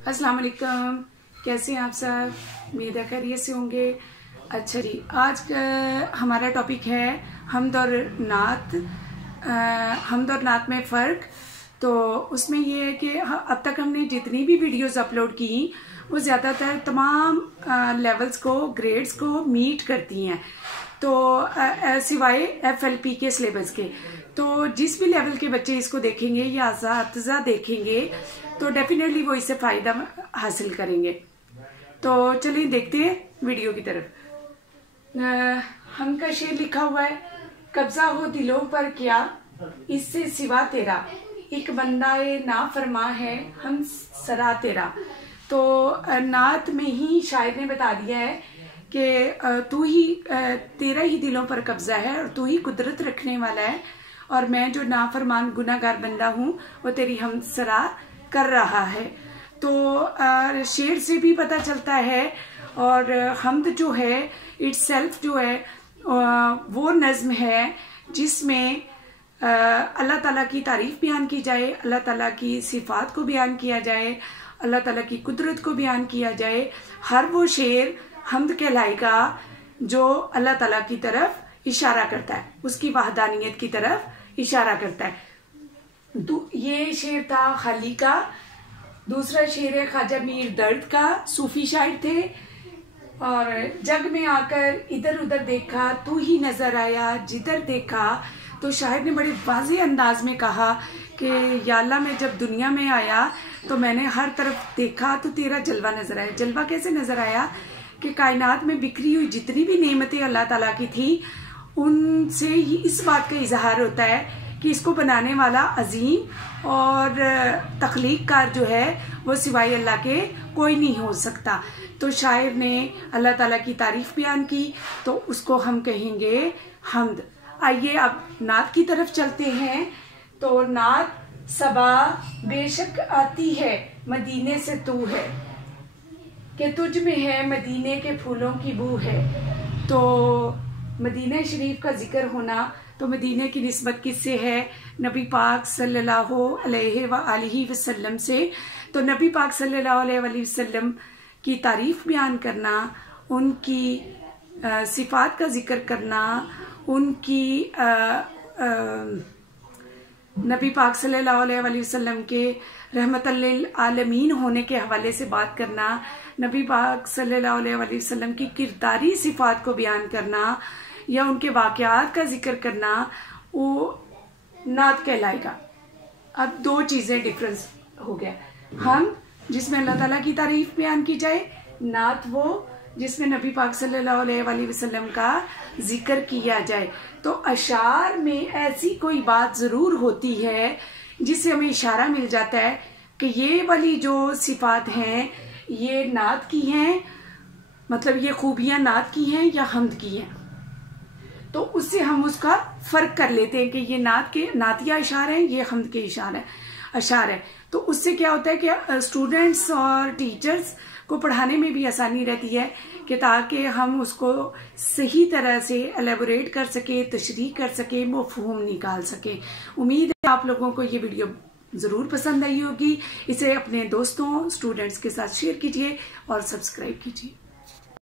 अस्सलाम वालेकुम, कैसे हैं आप सब? उम्मीद है खैरियत से होंगे। अच्छा जी, आज का हमारा टॉपिक है हमद और नात। हमद और नात में फ़र्क। तो उसमें ये है कि अब तक हमने जितनी भी वीडियोस अपलोड की वो ज़्यादातर तमाम लेवल्स को, ग्रेड्स को मीट करती हैं, तो सिवाय FLP के सिलेबस के। तो जिस भी लेवल के बच्चे इसको देखेंगे या असातिज़ा देखेंगे तो डेफिनेटली वो इससे फ़ायदा हासिल करेंगे। तो चलिए देखते हैं वीडियो की तरफ। हम का शेर लिखा हुआ है, कब्जा हो दिलों पर क्या इससे सिवा तेरा, एक बंदाए नाफरमा है हम सरा तेरा। तो नात में ही शायर ने बता दिया है कि तू ही, तेरा ही दिलों पर कब्जा है और तू ही कुदरत रखने वाला है, और मैं जो नाफरमान गुनाहगार बंदा हूँ वो तेरी हमसरा कर रहा है। तो शेर से भी पता चलता है, और हमद जो है इटसेल्फ जो है वो नज़्म है जिसमें अल्लाह ताला की तारीफ बयान की जाए, अल्लाह ताला की सिफात को बयान किया जाए, अल्लाह ताला की कुदरत को बयान किया जाए। हर वो शेर हमद कहलाएगा जो अल्लाह ताला की तरफ इशारा करता है, उसकी वहदानियत की तरफ इशारा करता है। तो ये शेर था खाली का। दूसरा शेर है ख्वाजा मीर दर्द का, सूफी शायर थे। और जग में आकर इधर उधर देखा, तू ही नजर आया जिधर देखा। तो शायर ने बड़े वाज़े अंदाज में कहा कि या अल्लाह, मैं जब दुनिया में आया तो मैंने हर तरफ देखा तो तेरा जलवा नजर आया। जलवा कैसे नजर आया कि कायनात में बिखरी हुई जितनी भी नेमतें अल्लाह ताला की थी उनसे ही इस बात का इजहार होता है कि इसको बनाने वाला अजीम और तख्लीक कार जो है वो सिवाय अल्लाह के कोई नहीं हो सकता। तो शायर ने अल्लाह ताला की तारीफ बयान की तो उसको हम कहेंगे हमद। आइए अब नात की तरफ चलते हैं। तो नात सबा बेशक आती है मदीने से तू है, कि तुझ में है मदीने के फूलों की बू है। तो मदीना शरीफ का जिक्र होना, तो मदीने की निस्बत किससे है? नबी पाक सल्लल्लाहु अलैहि वसल्लम से। तो नबी पाक सल्लल्लाहु अलैहि वसल्लम की तारीफ बयान करना, उनकी सिफात का जिक्र करना, उनकी नबी पाक सल्लल्लाहु अलैहि वसल्लम के रहमतल लिल आलमीन होने के हवाले से बात करना, नबी पाक सल्लल्लाहु अलैहि वसल्लम की किरदारी सिफात को बयान करना या उनके वाक़यात का जिक्र करना, वो नात कहलाएगा। अब दो चीज़ें डिफरेंस हो गया। हम जिसमें अल्लाह ताला की तारीफ बयान की जाए, नात वो जिसमें नबी पाक सल्लल्लाहु अलैहि वसल्लम का जिक्र किया जाए। तो अशार में ऐसी कोई बात ज़रूर होती है जिससे हमें इशारा मिल जाता है कि ये वाली जो सिफात हैं ये नात की हैं, मतलब ये खूबियाँ नात की हैं या हमद की हैं। तो उससे हम उसका फ़र्क कर लेते हैं कि ये नातिया इशार हैं, ये हमद के अशार है। तो उससे क्या होता है कि स्टूडेंट्स और टीचर्स को पढ़ाने में भी आसानी रहती है कि ताकि हम उसको सही तरह से एलेबोरेट कर सके, तशरीह कर सके, मफ़हूम निकाल सके। उम्मीद है आप लोगों को ये वीडियो ज़रूर पसंद आई होगी। इसे अपने दोस्तों, स्टूडेंट्स के साथ शेयर कीजिए और सब्सक्राइब कीजिए।